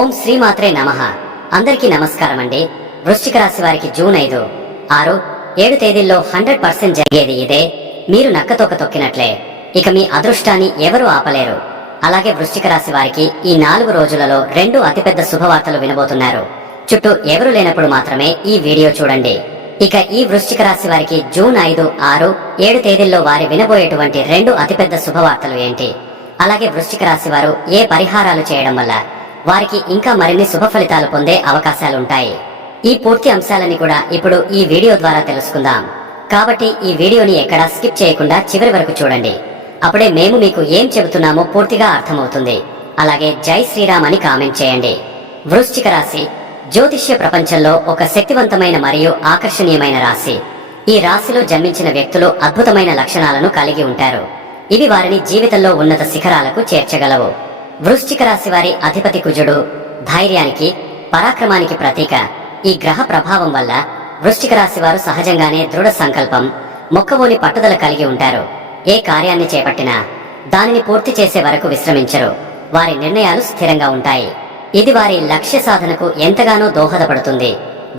ఓం శ్రీమాత్రే నమః. అందరికీ నమస్కారం అండి. వృశ్చిక రాశి వారికి జూన్ 5, 6, 7 తేదీల్లో 100% జరిగేది ఇదే. మీరు నక్కతోక తొక్కినట్లే. ఇక మీ అదృష్టాన్ని ఎవరూ ఆపలేరు. అలాగే వృశ్చిక రాశి వారికి ఈ 4 రోజులలో 2 అతిపెద్ద శుభవార్తలు వినబోతున్నారు. చుట్టూ ఎవరు లేనప్పుడు మాత్రమే ఈ వీడియో చూడండి. ఇక ఈ వృశ్చిక రాశి వారికి జూన్ 5, 6, 7 తేదీల్లో వారి వినబోయేటువంటి 2 అతిపెద్ద శుభవార్తలు ఏంటి, అలాగే వృశ్చిక రాశి వారు ఏ పరిహారాలు చేయడం వల్ల వారికి ఇంకా మరిన్ని శుభ ఫలితాలు పొందే అవకాశాలుంటాయి. ఈ పూర్తి అంశాలని కూడా ఇప్పుడు ఈ వీడియో ద్వారా తెలుసుకుందాం. కాబట్టి ఈ వీడియోని ఎక్కడా స్కిప్ చేయకుండా చివరి వరకు చూడండి. అప్పుడే మేము మీకు ఏం చెబుతున్నామో పూర్తిగా అర్థమవుతుంది. అలాగే జై శ్రీరామ్ అని కామెంట్ చేయండి. వృశ్చిక రాశి జ్యోతిష్య ప్రపంచంలో ఒక శక్తివంతమైన మరియు ఆకర్షణీయమైన రాశి. ఈ రాశిలో జన్మించిన వ్యక్తులు అద్భుతమైన లక్షణాలను కలిగి ఉంటారు. ఇవి వారిని జీవితంలో ఉన్నత శిఖరాలకు చేర్చగలవు. వృశ్చిక రాశి వారి అధిపతి కుజుడు ధైర్యానికి, పరాక్రమానికి ప్రతీక. ఈ గ్రహ ప్రభావం వల్ల వృశ్చిక రాశి వారు సహజంగానే దృఢ సంకల్పం, మొక్కవోని పట్టుదల కలిగి ఉంటారు. ఏ కార్యాన్ని చేపట్టినా దానిని పూర్తి చేసే వరకు విశ్రమించరు. వారి నిర్ణయాలు స్థిరంగా ఉంటాయి. ఇది వారి లక్ష్య సాధనకు ఎంతగానో దోహదపడుతుంది.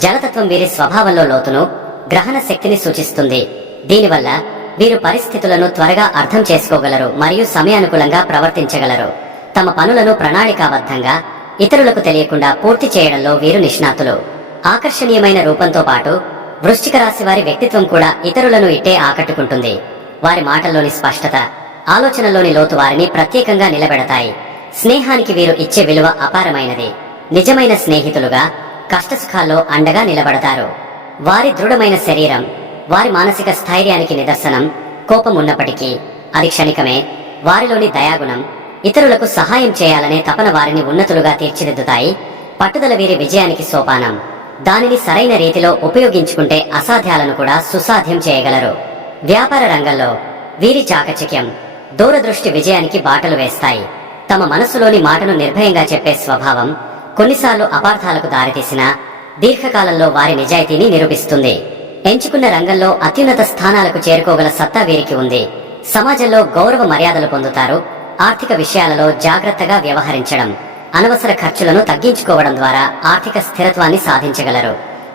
జలతత్వం వీరి స్వభావంలో లోతును, గ్రహణ శక్తిని సూచిస్తుంది. దీనివల్ల వీరు పరిస్థితులను త్వరగా అర్థం చేసుకోగలరు మరియు సమయానుకూలంగా ప్రవర్తించగలరు. తమ పనులను ప్రణాళికాబద్ధంగా, ఇతరులకు తెలియకుండా పూర్తి చేయడంలో వీరు నిష్ణాతులు. ఆకర్షణీయమైన రూపంతో పాటు వృశ్చిక రాశి వారి వ్యక్తిత్వం కూడా ఇతరులను ఇట్టే ఆకట్టుకుంటుంది. వారి మాటల్లోని స్పష్టత, ఆలోచనలోని లోతు వారిని ప్రత్యేకంగా నిలబెడతాయి. స్నేహానికి వీరు ఇచ్చే విలువ అపారమైనది. నిజమైన స్నేహితులుగా కష్టసుఖాల్లో అండగా నిలబడతారు. వారి దృఢమైన శరీరం వారి మానసిక స్థైర్యానికి నిదర్శనం. కోపం ఉన్నప్పటికీ అది క్షణికమే. వారిలోని దయాగుణం, ఇతరులకు సహాయం చేయాలనే తపన వారిని ఉన్నతులుగా తీర్చిదిద్దుతాయి. పట్టుదల వీరి విజయానికి సోపానం. దానిని సరైన రీతిలో ఉపయోగించుకుంటే అసాధ్యాలను కూడా సుసాధ్యం చేయగలరు. వ్యాపార రంగంలో వీరి చాకచక్యం, దూరదృష్టి విజయానికి బాటలు వేస్తాయి. తమ మనసులోని మాటను నిర్భయంగా చెప్పే స్వభావం కొన్నిసార్లు అపార్థాలకు దారితీసినా దీర్ఘకాలంలో వారి నిజాయితీని నిరూపిస్తుంది. ఎంచుకున్న రంగంలో అత్యున్నత స్థానాలకు చేరుకోగల సత్తా వీరికి ఉంది. సమాజంలో గౌరవ మర్యాదలు పొందుతారు. ఆర్థిక విషయాలలో జాగ్రత్తగా వ్యవహరించడం, అనవసర ఖర్చులను తగ్గించుకోవడం ద్వారా ఆర్థిక స్థిరత్వాన్ని సాధించగలరు.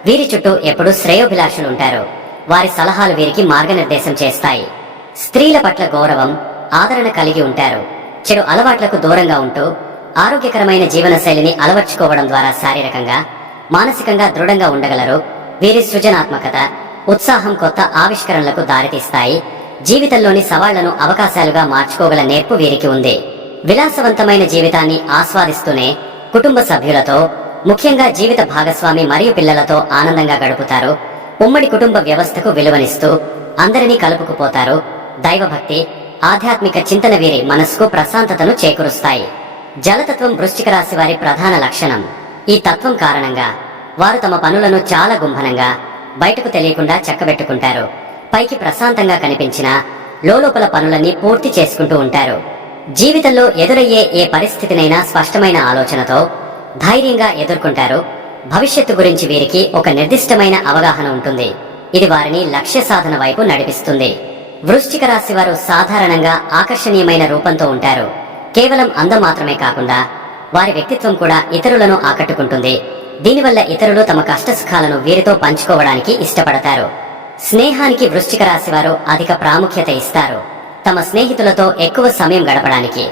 వీరి చుట్టూ ఎప్పుడూ శ్రేయోభిలాషులుంటారు. వారి సలహాలు వీరికి మార్గనిర్దేశం చేస్తాయి. స్త్రీల పట్ల గౌరవం, ఆదరణ కలిగి ఉంటారు. చెడు అలవాట్లకు దూరంగా ఉంటూ ఆరోగ్యకరమైన జీవనశైలిని అలవర్చుకోవడం ద్వారా శారీరకంగా, మానసికంగా దృఢంగా ఉండగలరు. వీరి సృజనాత్మకత, ఉత్సాహం కొత్త ఆవిష్కరణలకు దారితీస్తాయి. జీవితంలోని సవాళ్లను అవకాశాలుగా మార్చుకోగల నేర్పు వీరికి ఉంది. విలాసవంతమైన జీవితాన్ని ఆస్వాదిస్తూనే కుటుంబ సభ్యులతో, ముఖ్యంగా జీవిత భాగస్వామి మరియు పిల్లలతో ఆనందంగా గడుపుతారు. ఉమ్మడి కుటుంబ వ్యవస్థకు విలువనిస్తూ అందరినీ కలుపుకుపోతారు. దైవభక్తి, ఆధ్యాత్మిక చింతన వీరి మనస్సుకు ప్రశాంతతను చేకూరుస్తాయి. జలతత్వం వృశ్చిక రాశి వారి ప్రధాన లక్షణం. ఈ తత్వం కారణంగా వారు తమ పనులను చాలా గుంభనంగా, బయటకు తెలియకుండా చక్కబెట్టుకుంటారు. పైకి ప్రశాంతంగా కనిపించినా లోపల పనులన్నీ పూర్తి చేసుకుంటూ ఉంటారు. జీవితంలో ఎదురయ్యే ఏ పరిస్థితినైనా స్పష్టమైన ఆలోచనతో ధైర్యంగా ఎదుర్కొంటారు. భవిష్యత్తు గురించి వీరికి ఒక నిర్దిష్టమైన అవగాహన ఉంటుంది. ఇది వారిని లక్ష్య సాధన వైపు నడిపిస్తుంది. వృశ్చిక రాశి వారు సాధారణంగా ఆకర్షణీయమైన రూపంతో ఉంటారు. కేవలం అందం మాత్రమే కాకుండా వారి వ్యక్తిత్వం కూడా ఇతరులను ఆకట్టుకుంటుంది. దీనివల్ల ఇతరులు తమ కష్టసుఖాలను వీరితో పంచుకోవడానికి ఇష్టపడతారు. స్నేహానికి వృశ్చిక రాశి వారు అధిక ప్రాముఖ్యత ఇస్తారు. తమ స్నేహితులతో ఎక్కువ సమయం గడపడానికి,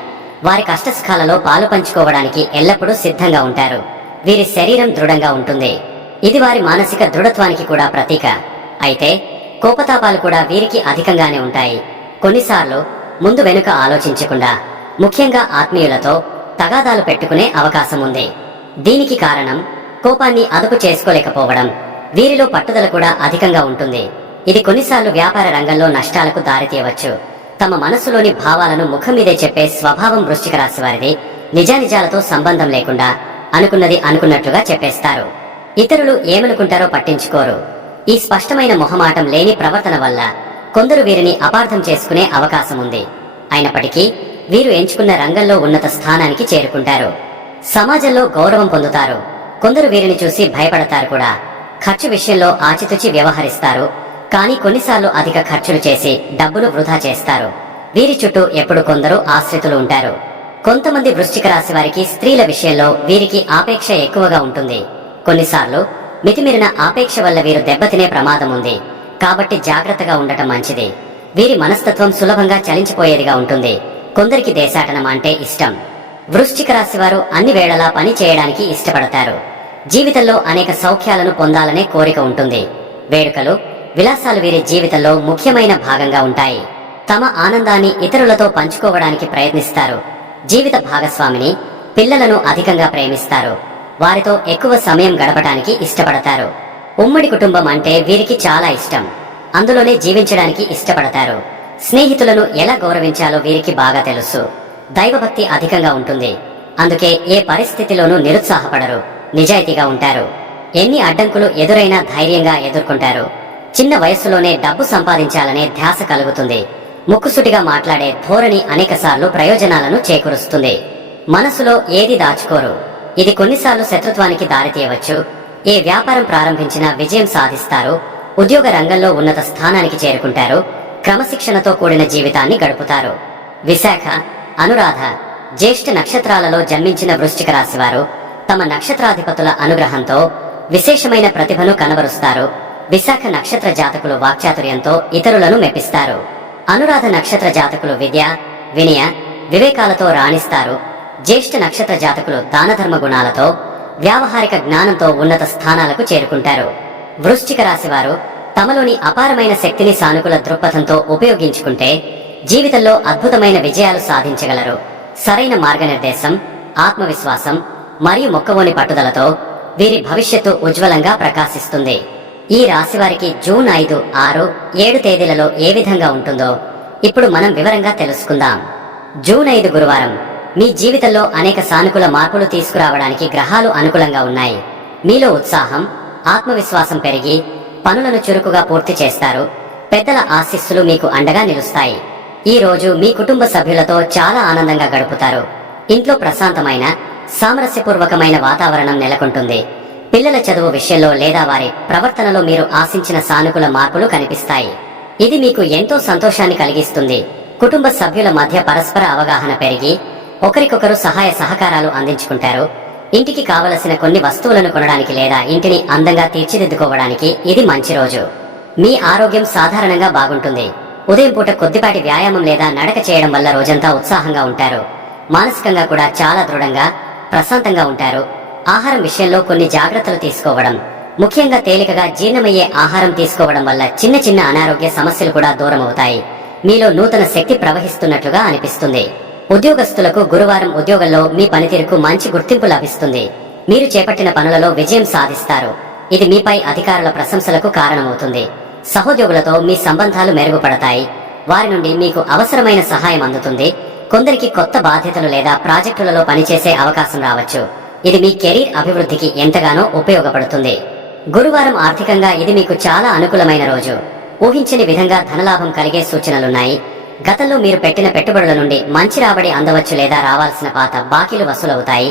వారి కష్టసుఖాలలో పాలు పంచుకోవడానికి ఎల్లప్పుడూ సిద్ధంగా ఉంటారు. వీరి శరీరం దృఢంగా ఉంటుంది. ఇది వారి మానసిక దృఢత్వానికి కూడా ప్రతీక. అయితే కోపతాపాలు కూడా వీరికి అధికంగానే ఉంటాయి. కొన్నిసార్లు ముందు వెనుక ఆలోచించకుండా, ముఖ్యంగా ఆత్మీయులతో తగాదాలు పెట్టుకునే అవకాశం ఉంది. దీనికి కారణం కోపాన్ని అదుపు చేసుకోలేకపోవడం. వీరిలో పట్టుదల కూడా అధికంగా ఉంటుంది. ఇది కొన్నిసార్లు వ్యాపార రంగంలో నష్టాలకు దారితీయవచ్చు. తమ మనసులోని భావాలను ముఖం మీదే చెప్పే స్వభావం వృశ్చిక రాశి వారిది. నిజానిజాలతో సంబంధం లేకుండా అనుకున్నది అనుకున్నట్లుగా చెప్పేస్తారు. ఇతరులు ఏమనుకుంటారో పట్టించుకోరు. ఈ స్పష్టమైన మొహమాటం లేని ప్రవర్తన వల్ల కొందరు వీరిని అపార్థం చేసుకునే అవకాశం ఉంది. అయినప్పటికీ వీరు ఎంచుకున్న రంగంలో ఉన్నత స్థానానికి చేరుకుంటారు. సమాజంలో గౌరవం పొందుతారు. కొందరు వీరిని చూసి భయపడతారు కూడా. ఖర్చు విషయంలో ఆచితూచి వ్యవహరిస్తారు. కానీ కొన్నిసార్లు అధిక ఖర్చులు చేసి డబ్బులు వృధా చేస్తారు. వీరి చుట్టూ ఎప్పుడు కొందరు ఆశ్రితులు ఉంటారు. కొంతమంది వృశ్చిక రాశి వారికి స్త్రీల విషయంలో వీరికి ఆపేక్ష ఎక్కువగా ఉంటుంది. కొన్నిసార్లు మితిమీరిన ఆపేక్ష వల్ల వీరు దెబ్బతినే ప్రమాదం ఉంది. కాబట్టి జాగ్రత్తగా ఉండటం మంచిది. వీరి మనస్తత్వం సులభంగా చలించిపోయేదిగా ఉంటుంది. కొందరికి దేశాటనం అంటే ఇష్టం. వృశ్చిక రాశి వారు అన్ని వేళలా పని చేయడానికి ఇష్టపడతారు. జీవితంలో అనేక సౌఖ్యాలను పొందాలనే కోరిక ఉంటుంది. వేడుకలు, విలాసాలు వీరి జీవితంలో ముఖ్యమైన భాగంగా ఉంటాయి. తమ ఆనందాన్ని ఇతరులతో పంచుకోవడానికి ప్రయత్నిస్తారు. జీవిత భాగస్వామిని, పిల్లలను అధికంగా ప్రేమిస్తారు. వారితో ఎక్కువ సమయం గడపడానికి ఇష్టపడతారు. ఉమ్మడి కుటుంబం అంటే వీరికి చాలా ఇష్టం. అందులోనే జీవించడానికి ఇష్టపడతారు. స్నేహితులను ఎలా గౌరవించాలో వీరికి బాగా తెలుసు. దైవభక్తి అధికంగా ఉంటుంది. అందుకే ఏ పరిస్థితిలోనూ నిరుత్సాహపడరు. నిజాయితీగా ఉంటారు. ఎన్ని అడ్డంకులు ఎదురైనా ధైర్యంగా ఎదుర్కొంటారు. చిన్న వయస్సులోనే డబ్బు సంపాదించాలనే ధ్యాస కలుగుతుంది. ముక్కుసూటిగా మాట్లాడే ధోరణి అనేకసార్లు ప్రయోజనాలను చేకూరుస్తుంది. మనసులో ఏది దాచుకోరు. ఇది కొన్నిసార్లు శత్రుత్వానికి దారితీయవచ్చు. ఏ వ్యాపారం ప్రారంభించినా విజయం సాధిస్తారు. ఉద్యోగ రంగంలో ఉన్నత స్థానానికి చేరుకుంటారు. క్రమశిక్షణతో కూడిన జీవితాన్ని గడుపుతారు. విశాఖ, అనురాధ, జ్యేష్ఠ నక్షత్రాలలో జన్మించిన వృశ్చిక రాశివారు తమ నక్షత్రాధిపతుల అనుగ్రహంతో విశేషమైన ప్రతిభను కనబరుస్తారు. విశాఖ నక్షత్ర జాతకులు వాక్చాతుర్యంతో ఇతరులను మెప్పిస్తారు. అనురాధ నక్షత్ర జాతకులు విద్య, వినయ, వివేకాలతో రాణిస్తారు. జ్యేష్ఠ నక్షత్ర జాతకులు దానధర్మ గుణాలతో, వ్యావహారిక జ్ఞానంతో ఉన్నత స్థానాలకు చేరుకుంటారు. వృశ్చిక రాశివారు తమలోని అపారమైన శక్తిని సానుకూల దృక్పథంతో ఉపయోగించుకుంటే జీవితంలో అద్భుతమైన విజయాలు సాధించగలరు. సరైన మార్గనిర్దేశం, ఆత్మవిశ్వాసం మరియు మొక్కవోని పట్టుదలతో వీరి భవిష్యత్తు ఉజ్వలంగా ప్రకాశిస్తుంది. ఈ రాశివారికి జూన్ 5, 6, 7 తేదీలలో ఏ విధంగా ఉంటుందో ఇప్పుడు మనం వివరంగా తెలుసుకుందాం. జూన్ 5 గురువారం మీ జీవితంలో అనేక సానుకూల మార్పులు తీసుకురావడానికి గ్రహాలు అనుకూలంగా ఉన్నాయి. మీలో ఉత్సాహం, ఆత్మవిశ్వాసం పెరిగి పనులను చురుకుగా పూర్తి చేస్తారు. పెద్దల ఆశీస్సులు మీకు అండగా నిలుస్తాయి. ఈ రోజు మీ కుటుంబ సభ్యులతో చాలా ఆనందంగా గడుపుతారు. ఇంట్లో ప్రశాంతమైన, సామరస్యపూర్వకమైన వాతావరణం నెలకొంటుంది. పిల్లల చదువు విషయంలో లేదా వారి ప్రవర్తనలో మీరు ఆశించిన సానుకూల మార్పులు కనిపిస్తాయి. ఇది మీకు ఎంతో సంతోషాన్ని కలిగిస్తుంది. కుటుంబ సభ్యుల మధ్య పరస్పర అవగాహన పెరిగి ఒకరికొకరు సహాయ సహకారాలు అందించుకుంటారు. ఇంటికి కావలసిన కొన్ని వస్తువులను కొనడానికి లేదా ఇంటిని అందంగా తీర్చిదిద్దుకోవడానికి ఇది మంచి రోజు. మీ ఆరోగ్యం సాధారణంగా బాగుంటుంది. ఉదయం పూట కొద్దిపాటి వ్యాయామం లేదా నడక చేయడం వల్ల రోజంతా ఉత్సాహంగా ఉంటారు. మానసికంగా కూడా చాలా దృఢంగా, ప్రశాంతంగా ఉంటారు. ఆహారం విషయంలో కొన్ని జాగ్రత్తలు తీసుకోవడం, ముఖ్యంగా తేలికగా జీర్ణమయ్యే ఆహారం తీసుకోవడం వల్ల చిన్న చిన్న అనారోగ్య సమస్యలు కూడా దూరమవుతాయి. మీలో నూతన శక్తి ప్రవహిస్తున్నట్లుగా అనిపిస్తుంది. ఉద్యోగస్తులకు గురువారం ఉద్యోగంలో మీ పనితీరుకు మంచి గుర్తింపు లభిస్తుంది. మీరు చేపట్టిన పనులలో విజయం సాధిస్తారు. ఇది మీపై అధికారుల ప్రశంసలకు కారణమవుతుంది. సహోద్యోగులతో మీ సంబంధాలు మెరుగుపడతాయి. వారి నుండి మీకు అవసరమైన సహాయం అందుతుంది. కొందరికి కొత్త బాధ్యతలు లేదా ప్రాజెక్టులలో పనిచేసే అవకాశం రావచ్చు. ఇది మీ కెరీర్ అభివృద్ధికి ఎంతగానో ఉపయోగపడుతుంది. గురువారం ఆర్థికంగా ఇది మీకు చాలా అనుకూలమైన రోజు. ఊహించని విధంగా ధనలాభం కలిగే సూచనలున్నాయి. గతంలో మీరు పెట్టిన పెట్టుబడుల నుండి మంచి రాబడి అందవచ్చు లేదా రావాల్సిన పాత బాకీలు వసూలవుతాయి.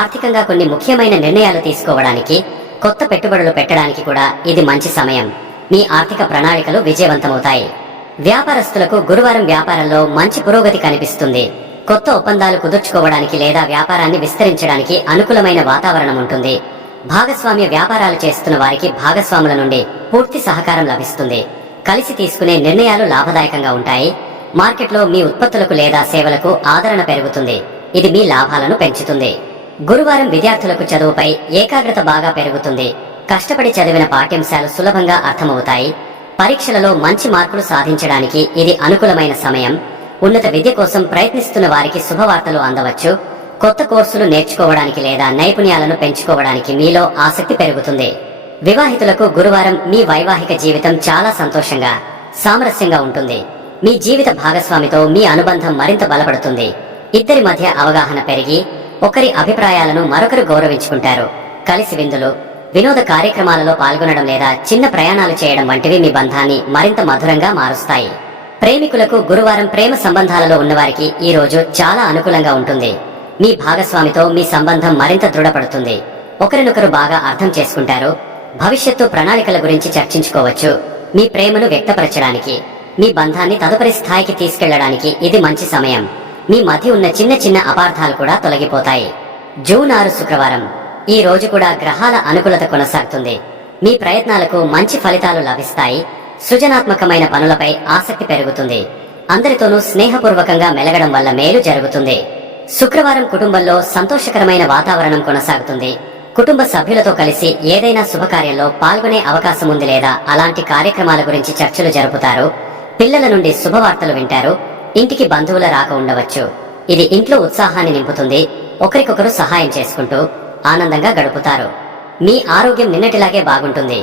ఆర్థికంగా కొన్ని ముఖ్యమైన నిర్ణయాలు తీసుకోవడానికి, కొత్త పెట్టుబడులు పెట్టడానికి కూడా ఇది మంచి సమయం. మీ ఆర్థిక ప్రణాళికలు విజయవంతమవుతాయి. వ్యాపారస్తులకు గురువారం వ్యాపారంలో మంచి పురోగతి కనిపిస్తుంది. కొత్త ఒప్పందాలు కుదుర్చుకోవడానికి లేదా వ్యాపారాన్ని విస్తరించడానికి అనుకూలమైన వాతావరణం ఉంటుంది. భాగస్వామ్య వ్యాపారాలు చేస్తున్న వారికి భాగస్వాముల నుండి పూర్తి సహకారం లభిస్తుంది. కలిసి తీసుకునే నిర్ణయాలు లాభదాయకంగా ఉంటాయి. మార్కెట్లో మీ ఉత్పత్తులకు లేదా సేవలకు ఆదరణ పెరుగుతుంది. ఇది మీ లాభాలను పెంచుతుంది. గురువారం విద్యార్థులకు చదువుపై ఏకాగ్రత బాగా పెరుగుతుంది. కష్టపడి చదివిన పాఠ్యాంశాలు సులభంగా అర్థమవుతాయి. పరీక్షలలో మంచి మార్కులు సాధించడానికి ఇది అనుకూలమైన సమయం. ఉన్నత విద్య కోసం ప్రయత్నిస్తున్న వారికి శుభవార్తలు అందవచ్చు. కొత్త కోర్సులు నేర్చుకోవడానికి లేదా నైపుణ్యాలను పెంచుకోవడానికి మీలో ఆసక్తి పెరుగుతుంది. వివాహితులకు గురువారం మీ వైవాహిక జీవితం చాలా సంతోషంగా, సామరస్యంగా ఉంటుంది. మీ జీవిత భాగస్వామితో మీ అనుబంధం మరింత బలపడుతుంది. ఇద్దరి మధ్య అవగాహన పెరిగి ఒకరి అభిప్రాయాలను మరొకరు గౌరవించుకుంటారు. కలిసి విందులు, వినోద కార్యక్రమాలలో పాల్గొనడం లేదా చిన్న ప్రయాణాలు చేయడం వంటివి మీ బంధాన్ని మరింత మధురంగా మారుస్తాయి. ప్రేమికులకు గురువారం ప్రేమ సంబంధాలలో ఉన్నవారికి ఈ రోజు చాలా అనుకూలంగా ఉంటుంది. మీ భాగస్వామితో మీ సంబంధం మరింత దృఢపడుతుంది. ఒకరినొకరు బాగా అర్థం చేసుకుంటారు. భవిష్యత్తు ప్రణాళికల గురించి చర్చించుకోవచ్చు. మీ ప్రేమను వ్యక్తపరచడానికి, మీ బంధాన్ని తదుపరి స్థాయికి తీసుకెళ్లడానికి ఇది మంచి సమయం. మీ మధ్య ఉన్న చిన్న చిన్న అపార్థాలు కూడా తొలగిపోతాయి. జూన్ 6 శుక్రవారం. ఈ రోజు కూడా గ్రహాల అనుకూలత కొనసాగుతుంది. మీ ప్రయత్నాలకు మంచి ఫలితాలు లభిస్తాయి. సృజనాత్మకమైన పనులపై ఆసక్తి పెరుగుతుంది. అందరితోనూ స్నేహపూర్వకంగా మెలగడం వల్ల మేలు జరుగుతుంది. శుక్రవారం కుటుంబంలో సంతోషకరమైన వాతావరణం కొనసాగుతుంది. కుటుంబ సభ్యులతో కలిసి ఏదైనా శుభకార్యంలో పాల్గొనే అవకాశం ఉంది లేదా అలాంటి కార్యక్రమాల గురించి చర్చలు జరుపుతారు. పిల్లల నుండి శుభవార్తలు వింటారు. ఇంటికి బంధువుల రాక ఉండవచ్చు. ఇది ఇంట్లో ఉత్సాహాన్ని నింపుతుంది. ఒకరికొకరు సహాయం చేసుకుంటూ ఆనందంగా గడుపుతారు. మీ ఆరోగ్యం నిన్నటిలాగే బాగుంటుంది.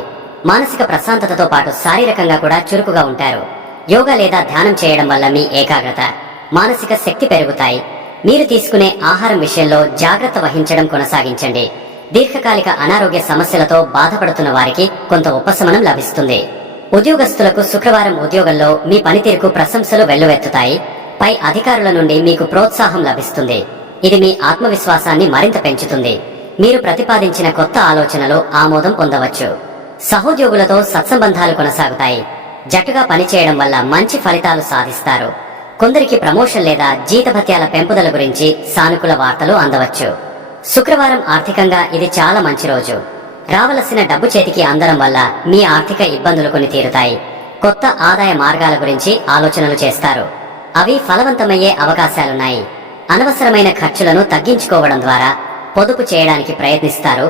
మానసిక ప్రశాంతతతో పాటు శారీరకంగా కూడా చురుకుగా ఉంటారు. యోగా లేదా ధ్యానం చేయడం వల్ల మీ ఏకాగ్రత, మానసిక శక్తి పెరుగుతాయి. మీరు తీసుకునే ఆహారం విషయంలో జాగ్రత్త వహించడం కొనసాగించండి. దీర్ఘకాలిక అనారోగ్య సమస్యలతో బాధపడుతున్న వారికి కొంత ఉపశమనం లభిస్తుంది. ఉద్యోగస్తులకు శుక్రవారం ఉద్యోగంలో మీ పనితీరుకు ప్రశంసలు వెల్లువెత్తుతాయి. పై అధికారుల నుండి మీకు ప్రోత్సాహం లభిస్తుంది. ఇది మీ ఆత్మవిశ్వాసాన్ని మరింత పెంచుతుంది. మీరు ప్రతిపాదించిన కొత్త ఆలోచనలు ఆమోదం పొందవచ్చు. సహోద్యోగులతో సత్సంబంధాలు కొనసాగుతాయి. జట్టుగా పనిచేయడం వల్ల మంచి ఫలితాలు సాధిస్తారు. కొందరికి ప్రమోషన్ లేదా జీతభత్యాల పెంపుదల గురించి సానుకూల వార్తలు అందవచ్చు. శుక్రవారం ఆర్థికంగా ఇది చాలా మంచి రోజు. రావలసిన డబ్బు చేతికి అందడం వల్ల మీ ఆర్థిక ఇబ్బందులు కొని తీరుతాయి. కొత్త ఆదాయ మార్గాల గురించి ఆలోచనలు చేస్తారు. అవి ఫలవంతమయ్యే అవకాశాలున్నాయి. అనవసరమైన ఖర్చులను తగ్గించుకోవడం ద్వారా పొదుపు చేయడానికి ప్రయత్నిస్తారు.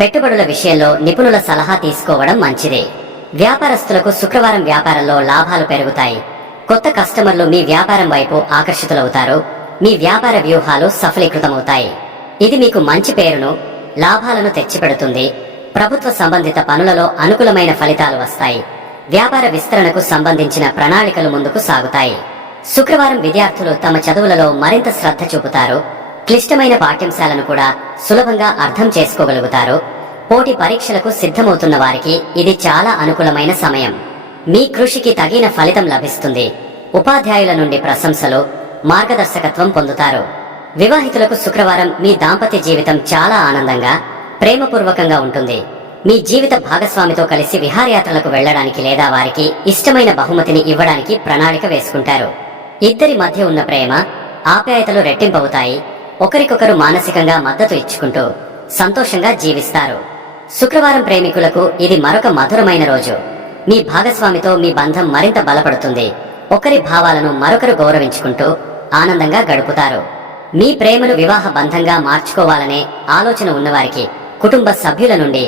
పెట్టుబడుల విషయంలో నిపుణుల సలహా తీసుకోవడం మంచిది. వ్యాపారస్తులకు శుక్రవారం వ్యాపారంలో లాభాలు పెరుగుతాయి. కొత్త కస్టమర్లు మీ వ్యాపారం వైపు ఆకర్షితులవుతారు. మీ వ్యాపార వ్యూహాలు సఫలీకృతమవుతాయి. ఇది మీకు మంచి పేరును, లాభాలను తెచ్చిపెడుతుంది. ప్రభుత్వ సంబంధిత పనులలో అనుకూలమైన ఫలితాలు వస్తాయి. వ్యాపార విస్తరణకు సంబంధించిన ప్రణాళికలు ముందుకు సాగుతాయి. శుక్రవారం విద్యార్థులు తమ చదువులలో మరింత శ్రద్ధ చూపుతారు. క్లిష్టమైన పాఠ్యాంశాలను కూడా సులభంగా అర్థం చేసుకోగలుగుతారు. పోటీ పరీక్షలకు సిద్ధమవుతున్న వారికి ఇది చాలా అనుకూలమైన సమయం. మీ కృషికి తగిన ఫలితం లభిస్తుంది. ఉపాధ్యాయుల నుండి ప్రశంసలు, మార్గదర్శకత్వం పొందుతారు. వివాహితులకు శుక్రవారం మీ దాంపత్య జీవితం చాలా ఆనందంగా, ప్రేమపూర్వకంగా ఉంటుంది. మీ జీవిత భాగస్వామితో కలిసి విహారయాత్రలకు వెళ్లడానికి లేదా వారికి ఇష్టమైన బహుమతిని ఇవ్వడానికి ప్రణాళిక వేసుకుంటారు. ఇద్దరి మధ్య ఉన్న ప్రేమ, ఆప్యాయతలు రెట్టింపవుతాయి. ఒకరికొకరు మానసికంగా మద్దతు ఇచ్చుకుంటూ సంతోషంగా జీవిస్తారు. శుక్రవారం ప్రేమికులకు ఇది మరొక మధురమైన రోజు. మీ భాగస్వామితో మీ బంధం మరింత బలపడుతుంది. ఒకరి భావాలను మరొకరు గౌరవించుకుంటూ ఆనందంగా గడుపుతారు. మీ ప్రేమను వివాహ బంధంగా మార్చుకోవాలనే ఆలోచన ఉన్నవారికి కుటుంబ సభ్యుల నుండి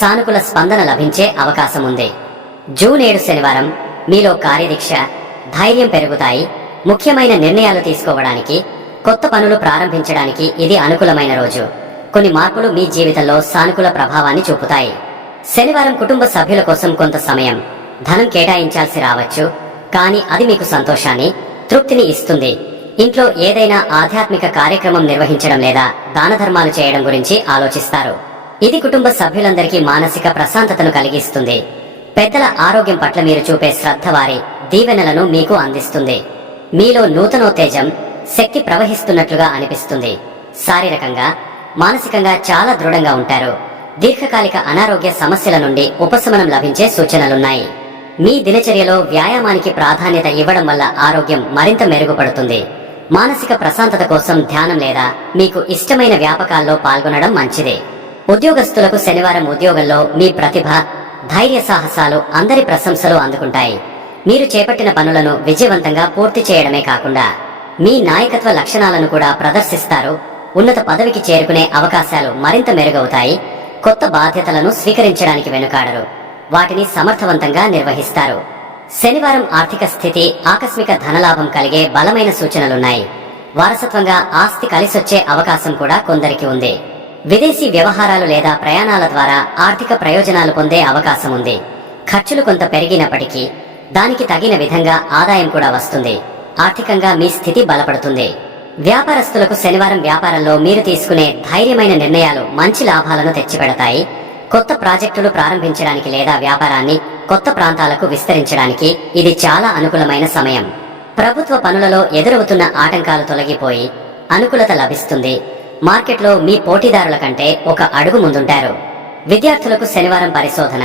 సానుకూల స్పందన లభించే అవకాశం ఉంది. జూన్ 7 శనివారం. మీలో కార్యదీక్ష, ధైర్యం పెరుగుతాయి. ముఖ్యమైన నిర్ణయాలు తీసుకోవడానికి, కొత్త పనులు ప్రారంభించడానికి ఇది అనుకూలమైన రోజు. కొన్ని మార్పులు మీ జీవితంలో సానుకూల ప్రభావాన్ని చూపుతాయి. శనివారం కుటుంబ సభ్యుల కోసం కొంత సమయం, ధనం కేటాయించాల్సి రావచ్చు. కానీ అది మీకు సంతోషాన్ని, తృప్తిని ఇస్తుంది. ఇంట్లో ఏదైనా ఆధ్యాత్మిక కార్యక్రమం నిర్వహించడం లేదా దాన ధర్మాలు చేయడం గురించి ఆలోచిస్తారు. ఇది కుటుంబ సభ్యులందరికీ మానసిక ప్రశాంతతను కలిగిస్తుంది. పెద్దల ఆరోగ్యం పట్ల మీరు చూపే శ్రద్ధ వారి దీవెనలను మీకు అందిస్తుంది. మీలో నూతనోత్తేజం, శక్తి ప్రవహిస్తున్నట్లుగా అనిపిస్తుంది. శారీరకంగా, మానసికంగా చాలా దృఢంగా ఉంటారు. దీర్ఘకాలిక అనారోగ్య సమస్యల నుండి ఉపశమనం లభించే సూచనలున్నాయి. మీ దినచర్యలో వ్యాయామానికి ప్రాధాన్యత ఇవ్వడం వల్ల ఆరోగ్యం మరింత మెరుగుపడుతుంది. మానసిక ప్రశాంతత కోసం ధ్యానం లేదా మీకు ఇష్టమైన వ్యాపకాల్లో పాల్గొనడం మంచిది. ఉద్యోగస్తులకు శనివారం ఉద్యోగంలో మీ ప్రతిభ, ధైర్య సాహసాలు అందరి ప్రశంసలు అందుకుంటాయి. మీరు చేపట్టిన పనులను విజయవంతంగా పూర్తి చేయడమే కాకుండా మీ నాయకత్వ లక్షణాలను కూడా ప్రదర్శిస్తారు. ఉన్నత పదవికి చేరుకునే అవకాశాలు మరింత మెరుగవుతాయి. కొత్త బాధ్యతలను స్వీకరించడానికి వెనుకాడరు. వాటిని సమర్థవంతంగా నిర్వహిస్తారు. శనివారం ఆర్థిక స్థితి, ఆకస్మిక ధనలాభం కలిగే బలమైన సూచనలున్నాయి. వారసత్వంగా ఆస్తి కలిసొచ్చే అవకాశం కూడా కొందరికి ఉంది. విదేశీ వ్యవహారాలు లేదా ప్రయాణాల ద్వారా ఆర్థిక ప్రయోజనాలు పొందే అవకాశం ఉంది. ఖర్చులు కొంత పెరిగినప్పటికీ దానికి తగిన విధంగా ఆదాయం కూడా వస్తుంది. ఆర్థికంగా మీ స్థితి బలపడుతుంది. వ్యాపారస్తులకు శనివారం వ్యాపారంలో మీరు తీసుకునే ధైర్యమైన నిర్ణయాలు మంచి లాభాలను తెచ్చిపెడతాయి. కొత్త ప్రాజెక్టులు ప్రారంభించడానికి లేదా వ్యాపారాన్ని కొత్త ప్రాంతాలకు విస్తరించడానికి ఇది చాలా అనుకూలమైన సమయం. ప్రభుత్వ పనులలో ఎదురవుతున్న ఆటంకాలు తొలగిపోయి అనుకూలత లభిస్తుంది. మార్కెట్లో మీ పోటీదారుల కంటే ఒక అడుగు ముందుంటారు. విద్యార్థులకు శనివారం పరిశోధన,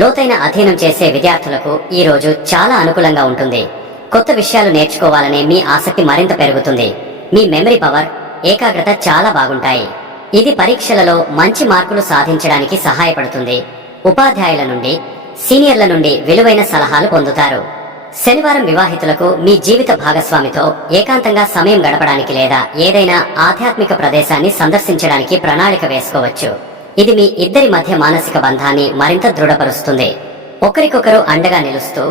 లోతైన అధ్యయనం చేసే విద్యార్థులకు ఈ రోజు చాలా అనుకూలంగా ఉంటుంది. కొత్త విషయాలు నేర్చుకోవాలనే మీ ఆసక్తి మరింత పెరుగుతుంది. మీ మెమరీ పవర్, ఏకాగ్రత చాలా బాగుంటాయి. ఇది పరీక్షలలో మంచి మార్కులు సాధించడానికి సహాయపడుతుంది. ఉపాధ్యాయుల నుండి, సీనియర్ల నుండి విలువైన సలహాలు పొందుతారు. శనివారం వివాహితులకు మీ జీవిత భాగస్వామితో ఏకాంతంగా సమయం గడపడానికి లేదా ఏదైనా ఆధ్యాత్మిక ప్రదేశాన్ని సందర్శించడానికి ప్రణాళిక వేసుకోవచ్చు. ఇది మీ ఇద్దరి మధ్య మానసిక బంధాన్ని మరింత దృఢపరుస్తుంది. ఒకరికొకరు అండగా నిలుస్తూ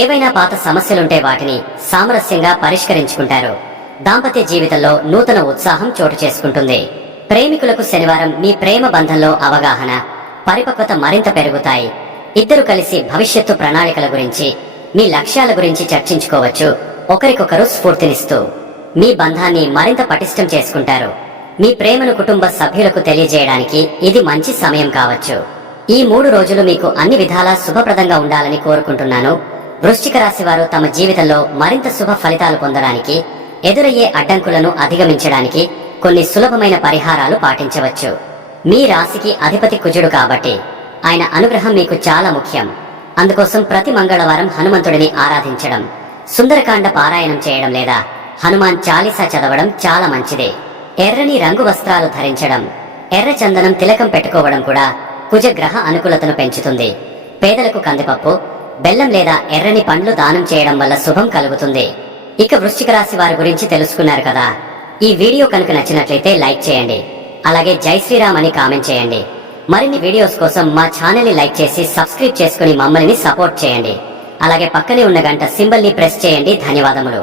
ఏవైనా పాత సమస్యలుంటే వాటిని సామరస్యంగా పరిష్కరించుకుంటారు. దాంపత్య జీవితంలో నూతన ఉత్సాహం చోటు చేసుకుంటుంది. ప్రేమికులకు శనివారం మీ ప్రేమ బంధంలో అవగాహన, పరిపక్వత మరింత పెరుగుతాయి. ఇద్దరు కలిసి భవిష్యత్తు ప్రణాళికల గురించి, మీ లక్ష్యాల గురించి చర్చించుకోవచ్చు. ఒకరికొకరు స్ఫూర్తినిస్తూ మీ బంధాన్ని మరింత పటిష్టం చేసుకుంటారు. మీ ప్రేమను కుటుంబ సభ్యులకు తెలియజేయడానికి ఇది మంచి సమయం కావచ్చు. ఈ 3 రోజులు మీకు అన్ని విధాలా శుభప్రదంగా ఉండాలని కోరుకుంటున్నాను. వృశ్చిక రాశి వారు తమ జీవితంలో మరింత శుభ ఫలితాలు పొందడానికి, ఎదురయ్యే అడ్డంకులను అధిగమించడానికి కొన్ని సులభమైన పరిహారాలు పాటించవచ్చు. మీ రాశికి అధిపతి కుజుడు కాబట్టి ఆయన అనుగ్రహం మీకు చాలా ముఖ్యం. అందుకోసం ప్రతి మంగళవారం హనుమంతుడిని ఆరాధించడం, సుందరకాండ పారాయణం చేయడం లేదా హనుమాన్ చాలీసా చదవడం చాలా మంచిది. ఎర్రని రంగు వస్త్రాలు ధరించడం, ఎర్ర చందనం తిలకం పెట్టుకోవడం కూడా కుజగ్రహ అనుకూలతను పెంచుతుంది. పేదలకు కందిపప్పు, బెల్లం లేదా ఎర్రని పండ్లు దానం చేయడం వల్ల శుభం కలుగుతుంది. ఇక వృశ్చిక రాశి వారి గురించి తెలుసుకున్నారు కదా. ఈ వీడియో కనుక నచ్చినట్లయితే లైక్ చేయండి. అలాగే జై శ్రీరామ్ అని కామెంట్ చేయండి. మరిన్ని వీడియోస్ కోసం మా ఛానల్ ని లైక్ చేసి సబ్స్క్రైబ్ చేసుకుని మమ్మల్ని సపోర్ట్ చేయండి. అలాగే పక్కనే ఉన్న గంట సింబల్ ని ప్రెస్ చేయండి. ధన్యవాదములు.